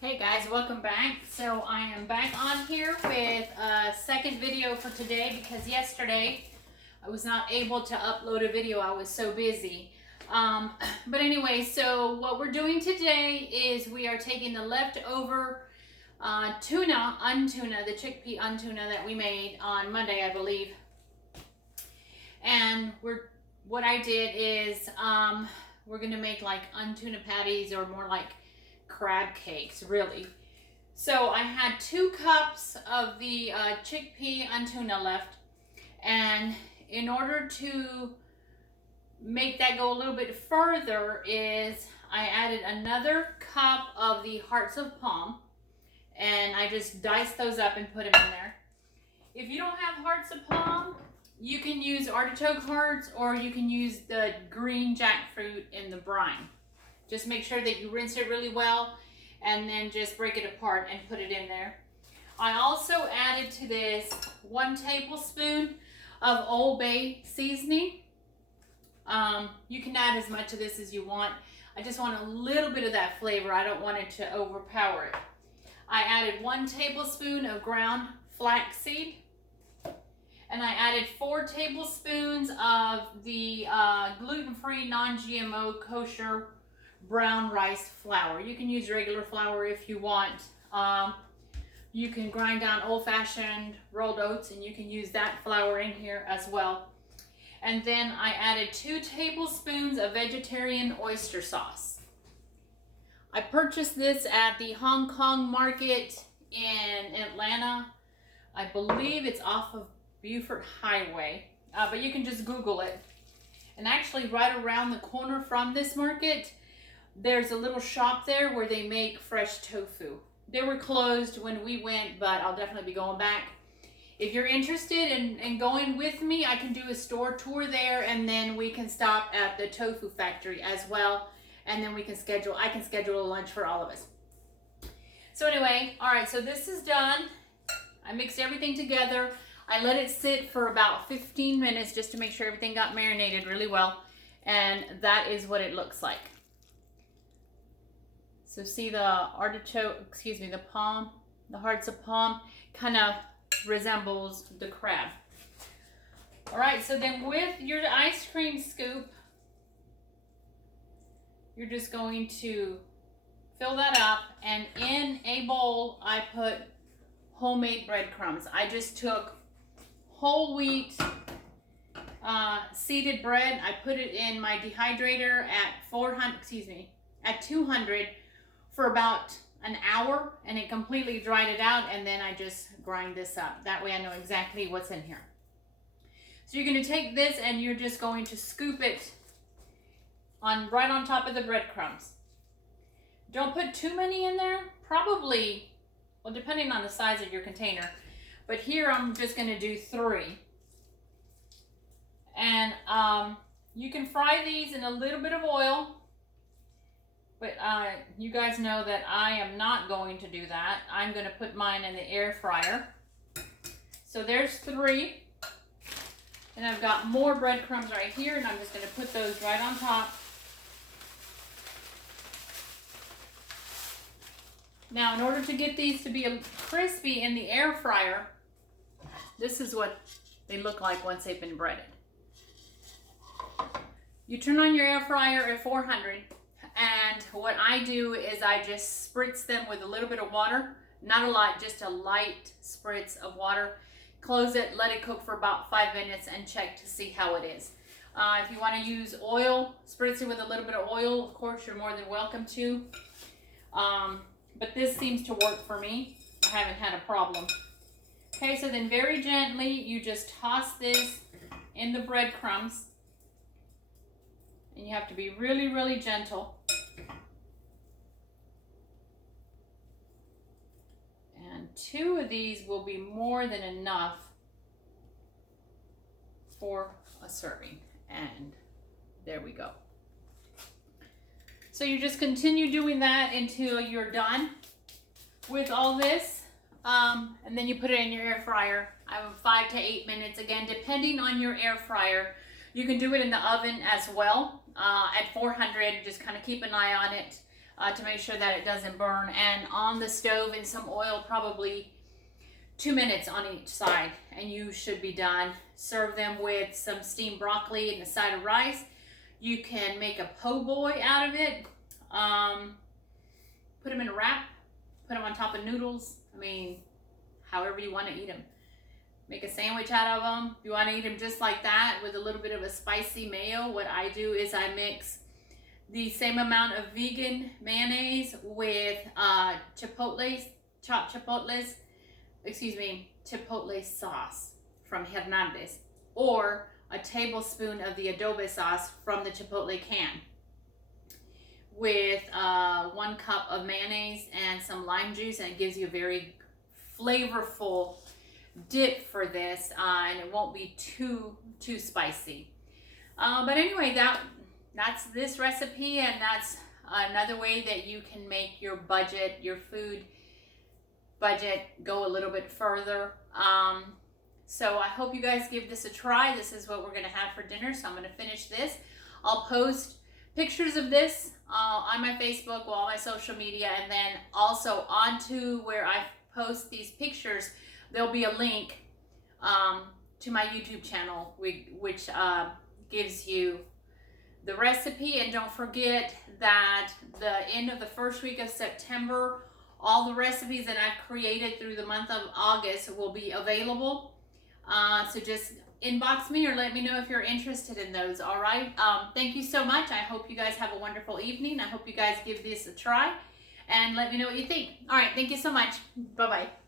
Hey guys, welcome back. So I am back on here with a second video for today because yesterday I was not able to upload a video. I was so busy. But anyway, so what we're doing today is we are taking the leftover UnTuna, the chickpea UnTuna that we made on Monday, I believe. And what I did is we're gonna make like UnTuna patties, or more like crab cakes, really. So I had 2 cups of the chickpea UnTuna left, and in order to make that go a little bit further is I added another cup of the hearts of palm, and I just diced those up and put them in there. If you don't have hearts of palm, you can use artichoke hearts, or you can use the green jackfruit in the brine. Just make sure that you rinse it really well and then just break it apart and put it in there. I also added to this 1 tablespoon of Old Bay seasoning. You can add as much of this as you want. I just want a little bit of that flavor. I don't want it to overpower it. I added 1 tablespoon of ground flaxseed. And I added 4 tablespoons of the gluten-free, non-GMO, kosher brown rice flour. You can use regular flour if you want. You can grind down old-fashioned rolled oats, and you can use that flour in here as well. And then I added 2 tablespoons of vegetarian oyster sauce. I purchased this at the Hong Kong market in Atlanta. I believe it's off of Beaufort Highway, but you can just Google it. And actually right around the corner from this market, there's a little shop there where they make fresh tofu. They were closed when we went, but I'll definitely be going back. If you're interested in going with me, I can do a store tour there, and then we can stop at the tofu factory as well, and then I can schedule a lunch for all of us. So anyway, all right, so this is done. I mixed everything together. I let it sit for about 15 minutes just to make sure everything got marinated really well, and that is what it looks like. So see the the palm, the hearts of palm kind of resembles the crab. All right, so then with your ice cream scoop, you're just going to fill that up, and in a bowl I put homemade breadcrumbs. I just took whole wheat seeded bread. I put it in my dehydrator at 200 for about an hour, and it completely dried it out, and then I just grind this up. That way I know exactly what's in here. So you're going to take this and you're just going to scoop it right on top of the breadcrumbs. Don't put too many in there. Probably, well, depending on the size of your container. But here I'm just going to do 3. And you can fry these in a little bit of oil. But you guys know that I am not going to do that. I'm going to put mine in the air fryer. So there's 3. And I've got more breadcrumbs right here, and I'm just going to put those right on top. Now, in order to get these to be crispy in the air fryer, this is what they look like once they've been breaded. You turn on your air fryer at 400. And what I do is I just spritz them with a little bit of water. Not a lot, just a light spritz of water. Close it, let it cook for about 5 minutes, and check to see how it is. If you want to use oil, spritz it with a little bit of oil. Of course, you're more than welcome to. But this seems to work for me. I haven't had a problem. Okay, so then very gently, you just toss this in the breadcrumbs. And you have to be really, really gentle. And 2 of these will be more than enough for a serving. And there we go. So you just continue doing that until you're done with all this. And then you put it in your air fryer. 5 to 8 minutes, again, depending on your air fryer. You can do it in the oven as well at 400. Just kind of keep an eye on it. to make sure that it doesn't burn. And on the stove in some oil, probably 2 minutes on each side, and you should be done. Serve them with some steamed broccoli and a side of rice. You can make a po' boy out of it. Put them in a wrap, put them on top of noodles. I mean, however you want to eat them. Make a sandwich out of them. If you want to eat them just like that with a little bit of a spicy mayo, what I do is I mix the same amount of vegan mayonnaise with chopped chipotle sauce from Hernandez, or a tablespoon of the adobe sauce from the chipotle can, with 1 cup of mayonnaise and some lime juice, and it gives you a very flavorful dip for this, and it won't be too spicy. But anyway, that's this recipe, and that's another way that you can make your budget, your food budget, go a little bit further. So I hope you guys give this a try. This is what we're gonna have for dinner, so I'm gonna finish this. I'll post pictures of this on my Facebook, all my social media, and then also onto where I post these pictures, there'll be a link to my YouTube channel, which gives you the recipe. And don't forget that the end of the first week of September, all the recipes that I've created through the month of August will be available. So just inbox me or let me know if you're interested in those, all right? Thank you so much. I hope you guys have a wonderful evening. I hope you guys give this a try and let me know what you think. All right, thank you so much. Bye-bye.